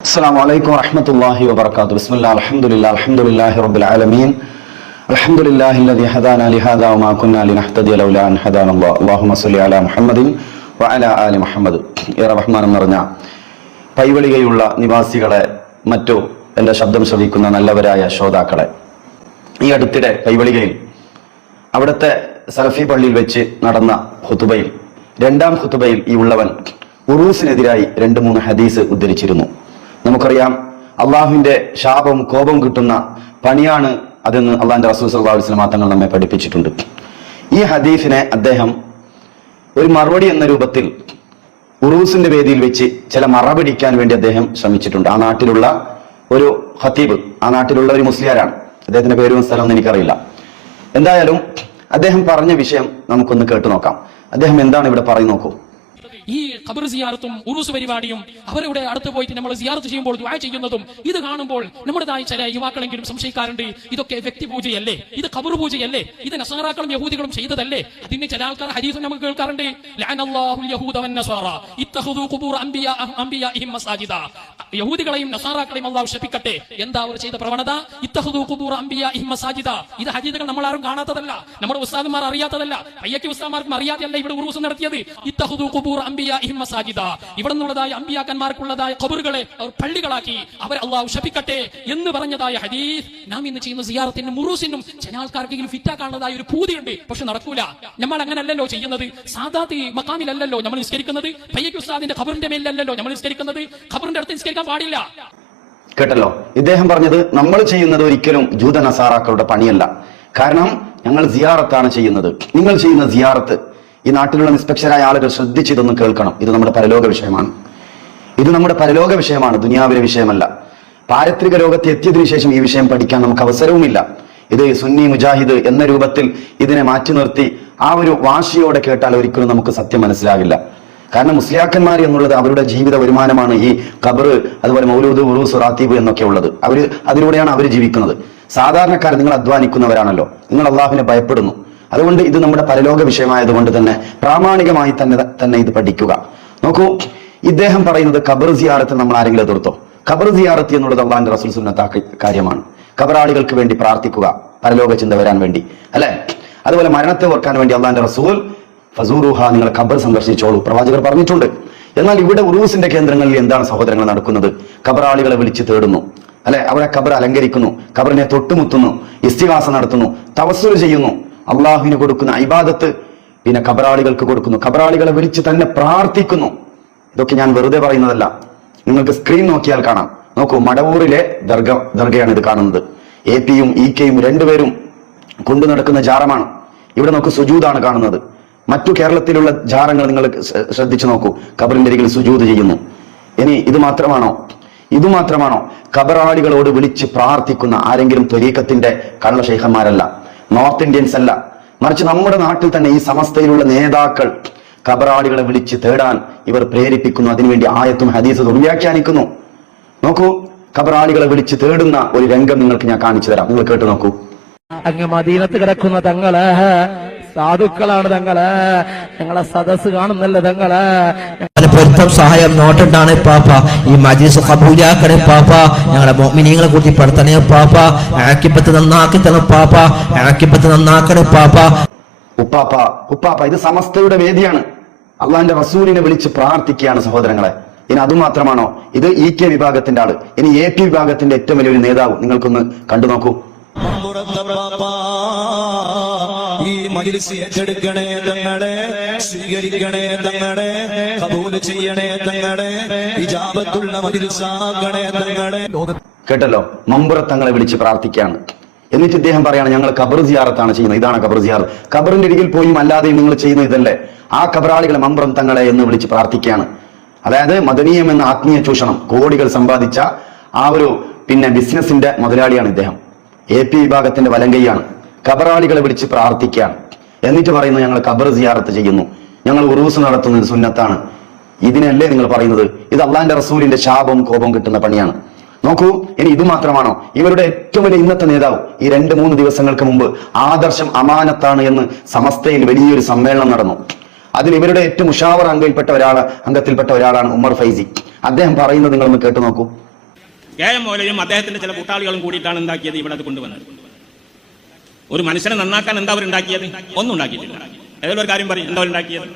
السلام عليكم ورحمة الله وبركاته بسم الله الحمد لله الحمد لله رب العالمين الحمد لله الذي هدانا لهذا وما كنا لنهتدي لولا أن هدانا الله اللهم صل على محمد وعلى آل محمد يا رحمن നിറഞ്ഞ പൈവളികയുള്ള നിവാസികളെ മറ്റു എന്റെ ശബ്ദം ശ്രവിക്കുന്ന നല്ലവരായ ശ്രോതാക്കളെ ഈ അടുത്തിടെ കൈവളികയിൽ അവിടുത്തെ സലഫി പള്ളിയിൽ വെച്ച് നടന്ന ഹുത്തുബയിൽ രണ്ടാം ഹുത്തുബയിൽ ഈ ഉള്ളവൻ ഉറൂസിനെതിരായി രണ്ട് മൂന്ന് ഹദീസ് ഉദ്ധരിച്ചിരുന്നു നമുക്കറിയാം അള്ളാഹുവിന്റെ ശാപം കോപം കിട്ടുന്ന പണിയാണ് അതെന്ന് അള്ളാഹിന്റെ റസൂൽ സ്വല്ലല്ലാഹു അലൈഹി വസല്ലം നമ്മെ പഠിപ്പിച്ചിട്ടുണ്ട്. ഈ ഹദീഫിനെ അദ്ദേഹം ഒരു മറുപടി എന്ന രൂപത്തിൽ ഉറൂസിന്റെ വേദിയിൽ വെച്ച് ചില മറപിടിക്കാൻ വേണ്ടി അദ്ദേഹം ശ്രമിച്ചിട്ടുണ്ട്. ആ നാട്ടിലുള്ള ഒരു ഹത്തീബ് ആ നാട്ടിലുള്ള ഒരു മുസ്ലിയാരാണ്. അദ്ദേഹത്തിന്റെ പേരും സ്ഥലമൊന്നും എനിക്കറിയില്ല. എന്തായാലും അദ്ദേഹം പറഞ്ഞ വിഷയം നമുക്കൊന്ന് കേട്ടു നോക്കാം. അദ്ദേഹം എന്താണ് ഇവിടെ പറഞ്ഞു നോക്കൂ. ഈ ഖബർ സിയാറത്തും ഉറൂസ് പരിപാടിയും അവരുടെ അടുത്ത് പോയിട്ട് നമ്മൾ സിയാറത്ത് ചെയ്യുമ്പോൾ ദുആ ചെയ്യുന്നതും ഇത് കാണുമ്പോൾ നമ്മുടേതായ ചില യുവാക്കളെങ്കിലും സംശയിക്കാറുണ്ട്. ഇതൊക്കെ വ്യക്തി പൂജയല്ലേ? ഇത് ഖബർ പൂജയല്ലേ? ഇത് നസാറാക്കളും യഹൂദികളും ചെയ്തതല്ലേ? അതിന് ചില ആൾക്കാർ ഹരീസും നമുക്ക് കേൾക്കാറുണ്ട്. ലഅനല്ലാഹുൽ യഹൂദ വന്നസാറ ഇത്തഖദു ഖുബൂർ അംബിയാ അംബിയാഇഹിം മസാജിദ. യഹൂദികളെയും നസാറാക്കളെയും അള്ളാഹു ശപിക്കട്ടെ. എന്താ അവർ ചെയ്ത പ്രവണത? മസാജിദ ഇത് ഹജീദകൾ നമ്മൾ ആരും കാണാത്തതല്ല. നമ്മുടെ ഉസ്താദന്മാർ അറിയാത്തതല്ല. പയ്യക്ക് ഉസ്താദന്മാർക്കും അറിയാതെയല്ല ഇവിടെ ഉറൂസ് നടത്തിയത്. ഇത്തഖദു ഖുബൂർ അംബിയ മസാജിദ ഇവിടെ നിന്നുള്ളതായ അമ്പിയാക്കന്മാർക്കുള്ളതായ കബറുകളെ അവർ പള്ളികളാക്കി. അവർ അള്ളാഹു ശപിക്കട്ടെ എന്ന് പറഞ്ഞതായ ഹദീസ് നാം ഇന്ന് ചെയ്യുന്ന സിയാറത്തിനും മുറൂസിനും ചില ആൾക്കാർക്കെങ്കിലും ഫിറ്റാക്കാനുള്ളതായ ഒരു പൂതിയുണ്ട്. പക്ഷെ നടക്കൂല. നമ്മൾ അങ്ങനല്ലല്ലോ ചെയ്യുന്നത്. സാധാ മക്കാമിലല്ലല്ലോ നമ്മൾ നിസ്കരിക്കുന്നത്. പയ്യക്ക് ഉസ്താദിന്റെ ഖബറിന്റെ മേലല്ലല്ലോ നമ്മൾ നിസ്കരിക്കുന്നത്. ഖബറിന്റെ അടുത്ത് നിസ്കരിക്കാൻ പാടില്ല. കേട്ടല്ലോ? ഇദ്ദേഹം പറഞ്ഞത് നമ്മൾ ചെയ്യുന്നത് ഒരിക്കലും ജൂത നസാറാക്കളുടെ പണിയല്ല. കാരണം ഞങ്ങൾ സിയാറത്താണ് ചെയ്യുന്നത്. നിങ്ങൾ ചെയ്യുന്ന സിയാറത്ത് ഈ നാട്ടിലുള്ള നിഷ്പക്ഷരായ ആളുകൾ ശ്രദ്ധിച്ചിതൊന്ന് കേൾക്കണം. ഇത് നമ്മുടെ പരലോക വിഷയമാണ്. ഇത് നമ്മുടെ പരലോക വിഷയമാണ്. ദുനിയാവിലെ വിഷയമല്ല. പാരത്രിക ലോകത്ത് എത്തിയതിനു ശേഷം ഈ വിഷയം പഠിക്കാൻ നമുക്ക് അവസരവുമില്ല. ഇത് സുന്നി മുജാഹിദ് എന്ന രൂപത്തിൽ ഇതിനെ മാറ്റി നിർത്തി ആ ഒരു വാശിയോടെ കേട്ടാൽ ഒരിക്കലും നമുക്ക് സത്യം മനസ്സിലാകില്ല. കാരണം മുസ്ലിയാക്കന്മാർ എന്നുള്ളത് അവരുടെ ജീവിത വരുമാനമാണ് ഈ ഖബർ അതുപോലെ മൗലൂദ് ഉറൂസ് റാത്തീബ് എന്നൊക്കെ ഉള്ളത്. അവർ അതിലൂടെയാണ് അവർ ജീവിക്കുന്നത്. സാധാരണക്കാർ നിങ്ങൾ അധ്വാനിക്കുന്നവരാണല്ലോ. നിങ്ങൾ അള്ളാഹുവിനെ ഭയപ്പെടുന്നു. അതുകൊണ്ട് ഇത് നമ്മുടെ പരലോക വിഷയമായതുകൊണ്ട് തന്നെ പ്രാമാണികമായി തന്നെ തന്നെ ഇത് പഠിക്കുക. നോക്കൂ ഇദ്ദേഹം പറയുന്നത് ഖബർ സിയാറത്ത് നമ്മൾ ആരെങ്കിലും എതിർത്തോ? ഖബർ സിയാറത്ത് എന്നുള്ളത് അള്ളാഹിന്റെ റസൂൽ സുന്നത്ത കാര്യമാണ്. ഖബറാളികൾക്ക് വേണ്ടി പ്രാർത്ഥിക്കുക പരലോക ചിന്ത വരാൻ വേണ്ടി. അല്ലെ? അതുപോലെ മരണത്തെ ഓർക്കാൻ വേണ്ടി അള്ളാഹിന്റെ റസൂൽ ഫസൂറുഹ നിങ്ങൾ ഖബർ സന്ദർശിച്ചോളൂ പ്രവാചകർ പറഞ്ഞിട്ടുണ്ട്. എന്നാൽ ഇവിടെ ഉറൂസിന്റെ കേന്ദ്രങ്ങളിൽ എന്താണ് സഹോദരങ്ങൾ നടക്കുന്നത്? ഖബറാളികളെ വിളിച്ച് തേടുന്നു. അല്ലെ? അവിടെ ഖബർ അലങ്കരിക്കുന്നു ഖബറിനെ തൊട്ടുമുത്തുന്നു ഇസ്തിഹാസ നടത്തുന്നു തവസ്സുൽ ചെയ്യുന്നു. അള്ളാഹുവിന് കൊടുക്കുന്ന ഇബാദത്ത് പിന്നെ ഖബറാളികൾക്ക് കൊടുക്കുന്നു. ഖബറാളികളെ വിളിച്ച് തന്നെ പ്രാർത്ഥിക്കുന്നു. ഇതൊക്കെ ഞാൻ വെറുതെ പറയുന്നതല്ല. നിങ്ങൾക്ക് സ്ക്രീൻ നോക്കിയാൽ കാണാം. നോക്കൂ മടവൂരിലെ ദർഗ ദർഗയാണ് ഇത് കാണുന്നത്. എ പിയും ഇ കെയും രണ്ടുപേരും കൊണ്ടു നടക്കുന്ന ജാറമാണ്. ഇവിടെ നമുക്ക് സുജൂദാണ് കാണുന്നത്. മറ്റു കേരളത്തിലുള്ള ജാറങ്ങൾ നിങ്ങൾ ശ്രദ്ധിച്ചു നോക്കൂ. ഖബറിന്റെ അരികിൽ സുജൂത് ചെയ്യുന്നു. ഇനി ഇത് മാത്രമാണോ? ഇത് മാത്രമാണോ? ഖബറാളികളോട് വിളിച്ച് പ്രാർത്ഥിക്കുന്ന ആരെങ്കിലും ത്വരീക്കത്തിന്റെ കള്ള ശൈഖന്മാരല്ല നോർത്ത് ഇന്ത്യൻസ് അല്ല. മറിച്ച് നമ്മുടെ നാട്ടിൽ തന്നെ ഈ സമസ്തയിലുള്ള നേതാക്കൾ ഖബറാളികളെ വിളിച്ച് തേടാൻ ഇവർ പ്രേരിപ്പിക്കുന്നു. അതിനുവേണ്ടി ആയത്തും ഹദീസ് ദുർവ്യാഖ്യാനിക്കുന്നു നോക്കൂ ഖബറാളികളെ വിളിച്ച് തേടുന്ന ഒരു രംഗം നിങ്ങൾക്ക് ഞാൻ കാണിച്ചു തരാം. നിങ്ങൾ കേട്ടു നോക്കൂ. അങ്ങ് മദീനത്ത് കിടക്കുന്ന തങ്ങൾ സാധുക്കളാണ് തങ്ങൾ. ഞങ്ങളെ സദസ് കാണുന്നല്ല തങ്ങൾ. പൊരുത്തം സഹായം നോട്ടിട്ടാണ് പാപ്പ. ഈ മജീസ് കബൂലാക്കണേ പാപ്പ. ഞങ്ങളെ മോമിനിയങ്ങളെ കൂട്ടി പെടുത്തണേ പാപ്പ. ആക്കിപ്പത്ത് നന്നാക്കി തന്നെ പാപ്പ. ആക്കിപ്പത്ത് നന്നാക്കണേ പാപ്പ. ഉപ്പാപ്പ ഉപ്പാപ്പ ഇത് സമസ്തയുടെ വേദിയാണ്. അള്ളാന്റെ റസൂലിനെ വിളിച്ച് പ്രാർത്ഥിക്കുകയാണ് സഹോദരങ്ങളെ. ഇനി അതുമാത്രമാണോ? ഇത് ഇ കെ വിഭാഗത്തിന്റെ ആൾ. ഇനി എ പി വിഭാഗത്തിന്റെ ഏറ്റവും വലിയൊരു നേതാവ് നിങ്ങൾക്കൊന്ന് കണ്ടു നോക്കൂ ഈ മജിലിസ് ഏറ്റെടുക്കണേ തങ്ങളെ സ്വീകരിക്കണേ തങ്ങളെ കബൂൽ ചെയ്യണേ തങ്ങളെ ഇജാബത്തുള്ള മജിലിസാകണേ തങ്ങളെ. കേട്ടല്ലോ? മമ്പുറത്തങ്ങളെ വിളിച്ച് പ്രാർത്ഥിക്കുകയാണ്. എന്നിട്ട് ഇദ്ദേഹം പറയാണ് ഞങ്ങൾ കബർ സിയാറത്താണ് ചെയ്യുന്നത്. ഇതാണ് കബർ സിയാർ കബറിന്റെ ഇടയിൽ പോയും അല്ലാതെയും നിങ്ങൾ ചെയ്യുന്ന ഇതല്ലേ? ആ കബറാളികളെ മമ്പുറം തങ്ങളെ എന്ന് വിളിച്ച് പ്രാർത്ഥിക്കുകയാണ്. അതായത് മദനീയം എന്ന ആത്മീയ ചൂഷണം കോടികൾ സമ്പാദിച്ച ആ ഒരു പിന്നെ ബിസിനസിന്റെ മുതലാളിയാണ് ഇദ്ദേഹം. എ പി വിഭാഗത്തിന്റെ വലങ്കയ്യാണ് ഖബറാളികളെ വിളിച്ച് പ്രാർത്ഥിക്കുകയാണ്. എന്നിട്ട് പറയുന്നത് ഞങ്ങൾ ഖബർ സിയാറത്ത് ചെയ്യുന്നു. ഞങ്ങൾ ഉറൂസ് നടത്തുന്നത് സുന്നത്താണ്. ഇതിനല്ലേ നിങ്ങൾ പറയുന്നത്? ഇത് അള്ളാന്റെ റസൂലിന്റെ ശാപവും കോപവും കിട്ടുന്ന പണിയാണ്. നോക്കൂ ഇനി ഇത് മാത്രമാണോ? ഇവരുടെ ഏറ്റവും വലിയ ഇന്നത്തെ നേതാവ് ഈ രണ്ട് മൂന്ന് ദിവസങ്ങൾക്ക് മുമ്പ് ആദർശം അമാനത്താണ് എന്ന് സമസ്തയിൽ വലിയൊരു സമ്മേളനം നടന്നു. അതിൽ ഇവരുടെ ഏറ്റവും ഉഷാവർ അംഗയിൽപ്പെട്ട ഒരാൾ അംഗത്തിൽപ്പെട്ട ഒരാളാണ് ഉമർ ഫൈസി. അദ്ദേഹം പറയുന്നത് നിങ്ങളൊന്ന് കേട്ടു നോക്കൂ. കെ എം അദ്ദേഹത്തിന്റെ ചില കൂട്ടാളികളും കൂടിയിട്ടാണ് എന്താക്കിയത് ഇവിടെ അത് കൊണ്ടുവന്നത്. ഒരു മനുഷ്യനെ നന്നാക്കാൻ എന്താ അവരുണ്ടാക്കിയത്? ഒന്നും ഉണ്ടാക്കിയിട്ടില്ല. ഏതൊരു കാര്യം പറയും എന്താ അവരുണ്ടാക്കിയത്?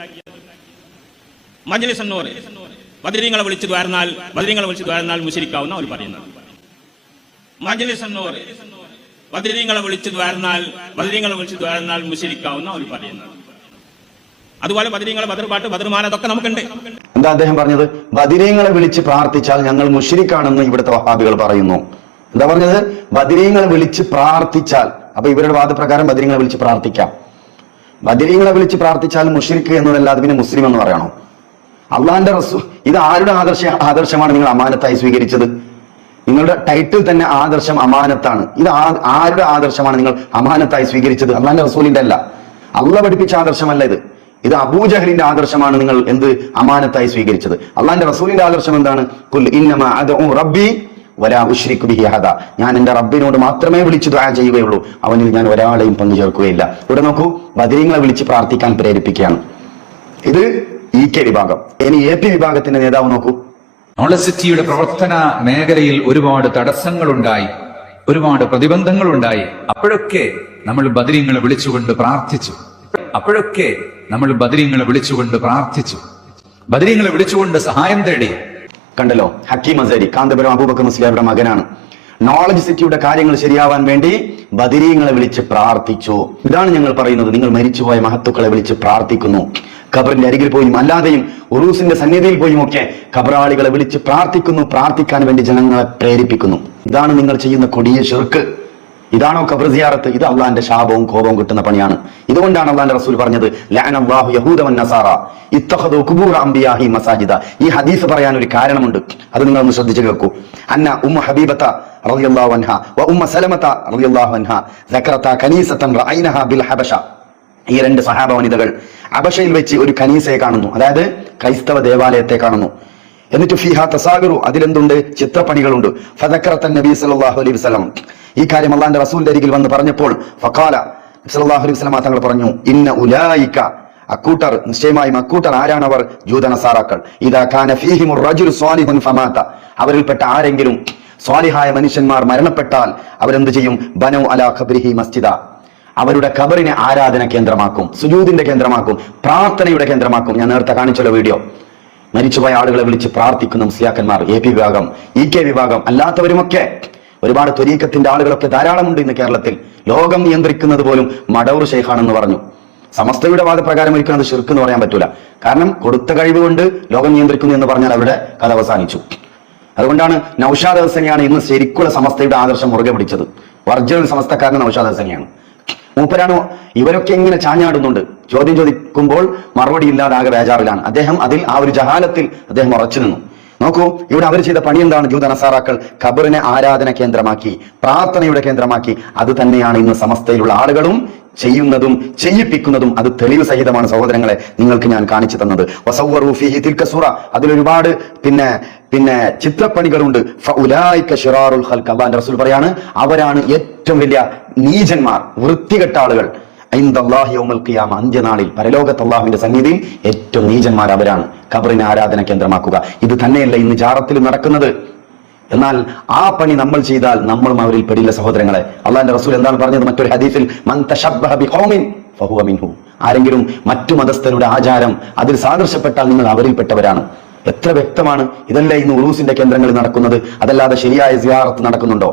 മജ്ലിസ് എന്നോ ബദരീങ്ങളെ വിളിച്ചു ദ്വാരന്നാൽ ബദരീങ്ങളെ വിളിച്ചു ദ്വാരന്നാൽ മുശരിക്കാവുന്ന അവർ പറയുന്നത്. മജ്ലിസ് എന്നോ ബദരീങ്ങളെ വിളിച്ചു ദ്വാരന്നാൽ ബദരീങ്ങളെ വിളിച്ചു ദ്വാരന്നാൽ മുശരിക്കാവുന്ന അവർ പറയുന്നത്. അതുപോലെ ബദരീങ്ങളെ ബദർപാട്ട് ബദർമാല അതൊക്കെ നമുക്കുണ്ട്. എന്താ അദ്ദേഹം പറഞ്ഞത്? ബദിരീങ്ങളെ വിളിച്ച് പ്രാർത്ഥിച്ചാൽ ഞങ്ങൾ മുഷിരിക്കാണെന്ന് ഇവിടുത്തെ വഹാബികൾ പറയുന്നു. എന്താ പറഞ്ഞത്? ബദിരീങ്ങളെ വിളിച്ച് പ്രാർത്ഥിച്ചാൽ. അപ്പൊ ഇവരുടെ വാദപ്രകാരം ബദിരീങ്ങളെ വിളിച്ച് പ്രാർത്ഥിക്കാം. ബദിരീങ്ങളെ വിളിച്ച് പ്രാർത്ഥിച്ചാൽ മുഷിരിക്ക് എന്നതല്ലാതെ പിന്നെ മുസ്ലിം എന്ന് പറയണോ? അള്ളാന്റെ റസൂ ഇത് ആരുടെ ആദർശ ആദർശമാണ് നിങ്ങൾ അമാനത്തായി സ്വീകരിച്ചത്? നിങ്ങളുടെ ടൈറ്റിൽ തന്നെ ആദർശം അമാനത്താണ്. ഇത് ആരുടെ ആദർശമാണ് നിങ്ങൾ അമാനത്തായി സ്വീകരിച്ചത്? അള്ളാന്റെ റസൂലിന്റെ അല്ല. അള്ള പഠിപ്പിച്ച ആദർശമല്ല ഇത്. ഇത് അബൂജഹലിന്റെ ആദർശമാണ് നിങ്ങൾ എന്ത് അമാനത്തായി സ്വീകരിച്ചത്? അള്ളാന്റെ റസൂലിന്റെ ആദർശം എന്താണ്? വലാ ഉശ്രികു ബിഹി ഞാൻ എന്റെ റബ്ബിനോട് മാത്രമേ വിളിച്ചു ദുആ ചെയ്യുകയുള്ളൂ. അവനിൽ ഞാൻ ഒരാളെയും പങ്കു ചേർക്കുകയില്ല. ഇവിടെ നോക്കൂ ബദരീങ്ങളെ വിളിച്ച് പ്രാർത്ഥിക്കാൻ പ്രേരിപ്പിക്കുകയാണ്. ഇത് ഇ കെ വിഭാഗം. ഇനി എ പി വിഭാഗത്തിന്റെ നേതാവ് നോക്കൂ. നോളസിറ്റിയുടെ പ്രവർത്തന മേഖലയിൽ ഒരുപാട് തടസ്സങ്ങളുണ്ടായി. ഒരുപാട് പ്രതിബന്ധങ്ങളുണ്ടായി. അപ്പോഴൊക്കെ നമ്മൾ ബദരീങ്ങളെ വിളിച്ചുകൊണ്ട് പ്രാർത്ഥിച്ചു. അപ്പോഴൊക്കെ നമ്മൾ ബദരീങ്ങളെ വിളിച്ചുകൊണ്ട് പ്രാർത്ഥിച്ചു. ബദരീങ്ങളെ വിളിച്ചുകൊണ്ട് സഹായം തേടി. കണ്ടല്ലോ? ഹക്കീം അസരി കാന്തപുരം അബൂബക്കർ മുസ്ലിയാരുടെ മകനാണ്. നോളജ് സിറ്റിയുടെ കാര്യങ്ങൾ ശരിയാവാൻ വേണ്ടി ബദിരീങ്ങളെ വിളിച്ച് പ്രാർത്ഥിച്ചു. ഇതാണ് ഞങ്ങൾ പറയുന്നത്. നിങ്ങൾ മരിച്ചുപോയ മഹത്തുക്കളെ വിളിച്ച് പ്രാർത്ഥിക്കുന്നു. ഖബറിന്റെ അരികിൽ പോയും അല്ലാതെയും ഉറൂസിന്റെ സന്നിധിയിൽ പോയും ഒക്കെ ഖബറാളികളെ വിളിച്ച് പ്രാർത്ഥിക്കുന്നു പ്രാർത്ഥിക്കാൻ വേണ്ടി ജനങ്ങളെ പ്രേരിപ്പിക്കുന്നു. ഇതാണ് നിങ്ങൾ ചെയ്യുന്ന കൊടിയ ഷിർക്ക് ഇതാണോ ഖബർ സിയാറത്ത്? ഇത് അള്ളാന്റെ ശാപവും കോപവും കിട്ടുന്ന പണിയാണ്. ഇതുകൊണ്ടാണ് അള്ളാന്റെ റസൂൽ പറഞ്ഞത് ഇത്തഖദു അംബിയാഹി മസാജിദ. ഈ ഹദീസ് പറയാൻ ഒരു കാരണമുണ്ട്. അത് നിങ്ങൾ ഒന്ന് ശ്രദ്ധിച്ചു കേൾക്കൂ. അന്ന ഉമ്മ ഹബീബത്ത റളിയല്ലാഹു വ ഉമ്മ സലമത റളിയല്ലാഹു സക്കറത കനീസതൻ ബിൽ ഹബശ. ഈ രണ്ട് സഹാബ വനിതകൾ അബഷയിൽ വെച്ച് ഒരു കനീസയെ കാണുന്നു. അതായത് ക്രൈസ്തവ ദേവാലയത്തെ കാണുന്നു. എന്നിട്ട് ഫിഹ തസാഗറു. അതിലെന്തുണ്ട്? ചിത്രപ്പണികളുണ്ട്. ഫതക്കറത്തൻ നബി സല്ലാഹു അലൈഹി വസ്ലം ഈ കാര്യം അള്ളാന്റെ റസൂലിന്റെ അരികിൽ വന്ന് പറഞ്ഞപ്പോൾ ഫക്കാല സല്ലാഹു അലൈഹി വസല്ലം തങ്ങൾ പറഞ്ഞു ഇന്ന ഉലായിക്ക അക്കൂട്ടർ നിശ്ചയമായും അക്കൂട്ടർ ആരാണവർ? ജൂതനസാറാക്കൾ ഇതാ കാന ഫീഹിമുർ റജുൽ സ്വാലിഹുൻ ഫമാത. അവരിൽപ്പെട്ട ആരെങ്കിലും സ്വാലിഹായ മനുഷ്യന്മാർ മരണപ്പെട്ടാൽ അവരെന്ത് ചെയ്യും? ബനു അലാ ഖബ്രിഹി മസ്ജിദ. അവരുടെ ഖബറിനെ ആരാധന കേന്ദ്രമാക്കും. സുജൂദിന്റെ കേന്ദ്രമാക്കും. പ്രാർത്ഥനയുടെ കേന്ദ്രമാക്കും. ഞാൻ നേരത്തെ കാണിച്ചല്ലോ വീഡിയോ. മരിച്ചുപോയ ആളുകളെ വിളിച്ച് പ്രാർത്ഥിക്കുന്ന മുസ്ലിയാക്കന്മാർ എ പി വിഭാഗം ഇ കെ വിഭാഗം അല്ലാത്തവരുമൊക്കെ. ഒരുപാട് ത്വരീക്കത്തിന്റെ ആളുകളൊക്കെ ധാരാളമുണ്ട് ഇന്ന് കേരളത്തിൽ. ലോകം നിയന്ത്രിക്കുന്നത് പോലും മടവൂർ ഷെയ്ഖാണെന്ന് പറഞ്ഞു. സമസ്തയുടെ വാദപ്രകാരം ഒരിക്കലും അത് ഷിർക്ക് എന്ന് പറയാൻ പറ്റൂല. കാരണം കൊടുത്ത കഴിവ് കൊണ്ട് ലോകം നിയന്ത്രിക്കുന്നു എന്ന് പറഞ്ഞാൽ അവിടെ കഥ അവസാനിച്ചു. അതുകൊണ്ടാണ് നൌഷാദ് ഹസനെയാണ് ഇന്ന് ശരിക്കുള്ള സമസ്തയുടെ ആദർശം മുറുകെ പിടിച്ചത്. ഒറിജിനൽ സമസ്തക്കാരൻ നൌഷാദ് ഹസനെയാണ്. മൂപ്പരാണോ? ഇവരൊക്കെ ഇങ്ങനെ ചാഞ്ഞാടുന്നുണ്ട്. ചോദ്യം ചോദിക്കുമ്പോൾ മറുപടി ഇല്ലാതെ ആകെ ബേജാറിലാണ്. അദ്ദേഹം അതിൽ ആ ഒരു ജഹാലത്തിൽ അദ്ദേഹം ഉറച്ചു നിന്നു. നോക്കൂ ഇവിടെ അവർ ചെയ്ത പണി എന്താണ്? ജൂത നസാറാക്കൾ ഖബറിനെ ആരാധന കേന്ദ്രമാക്കി പ്രാർത്ഥനയുടെ കേന്ദ്രമാക്കി. അത് തന്നെയാണ് ഇന്ന് സമസ്തയിലുള്ള ആളുകളും ചെയ്യുന്നതും ചെയ്യിപ്പിക്കുന്നതും അത് തെളിവ് സഹിതമാണ് സഹോദരങ്ങളെ നിങ്ങൾക്ക് ഞാൻ കാണിച്ചു തന്നത്. വസവ്വറു ഫീഹി തിൽക സൂറ. അതിലൊരുപാട് പിന്നെ പിന്നെ ചിത്രപ്പണികളുണ്ട്. ഷിറാറുൽ റസൂൽ പറയാണ് അവരാണ് ഏറ്റവും വലിയ നീചന്മാർ വൃത്തികെട്ട ആളുകൾ. ഖിയാമ. അന്ത്യനാളിൽ പരലോകത്ത് അള്ളാഹുവിന്റെ സന്നിധിയിൽ ഏറ്റവും നീചന്മാർ അവരാണ്. ഖബറിനെ ആരാധന കേന്ദ്രമാക്കുക. ഇത് തന്നെയല്ല ഇന്ന് ജാറത്തിൽ നടക്കുന്നത്. എന്നാൽ ആ പണി നമ്മൾ ചെയ്താൽ നമ്മളും അവരിൽ പെടില്ല സഹോദരങ്ങളെ. അള്ളാഹിന്റെ റസൂൽ എന്താണ് പറഞ്ഞത്? മറ്റൊരു ഹദീഫിൽ മിൻഹും. ആരെങ്കിലും മറ്റു മതസ്ഥരുടെ ആചാരം അതിൽ സാദൃശ്യപ്പെട്ടാൽ നിങ്ങൾ അവരിൽപ്പെട്ടവരാണ്. എത്ര വ്യക്തമാണ് ഇതല്ല ഇന്ന് ഉറൂസിന്റെ കേന്ദ്രങ്ങളിൽ നടക്കുന്നത്? അതല്ലാതെ ശരിയായ സിയാറത്ത് നടക്കുന്നുണ്ടോ?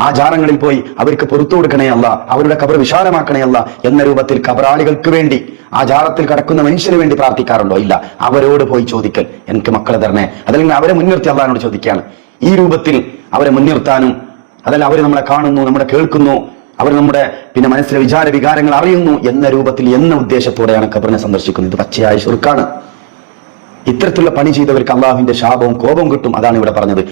ആ ജാറങ്ങളിൽ പോയി അവർക്ക് പുറത്തു കൊടുക്കണേ അല്ല അവരുടെ കബർ വിശാലമാക്കണേ അല്ല എന്ന രൂപത്തിൽ കബറാളികൾക്ക് വേണ്ടി ആ ജാറത്തിൽ കടക്കുന്ന മനുഷ്യന് വേണ്ടി പ്രാർത്ഥിക്കാറുണ്ടോ? ഇല്ല. അവരോട് പോയി ചോദിക്കൽ. എനിക്ക് മക്കളെ തരണേ. അതല്ലെങ്കിൽ അവരെ മുൻനിർത്തി അള്ളഹാനോട് ചോദിക്കുകയാണ്. ഈ രൂപത്തിൽ അവരെ മുൻനിർത്താനും അതല്ല അവർ നമ്മളെ കാണുന്നു നമ്മളെ കേൾക്കുന്നു അവർ നമ്മുടെ പിന്നെ മനസ്സിലെ വിചാര വികാരങ്ങൾ അറിയുന്നു എന്ന രൂപത്തിൽ എന്ന ഉദ്ദേശത്തോടെയാണ് ഖബറിനെ സന്ദർശിക്കുന്നത്. ഇത് പച്ചയായ ശുർക്കാണ്. ഇത്തരത്തിലുള്ള പണി ചെയ്തവർക്ക് അള്ളാഹുവിന്റെ ശാപവും കോപവും കിട്ടും. അതാണ് ഇവിടെ പറഞ്ഞത്.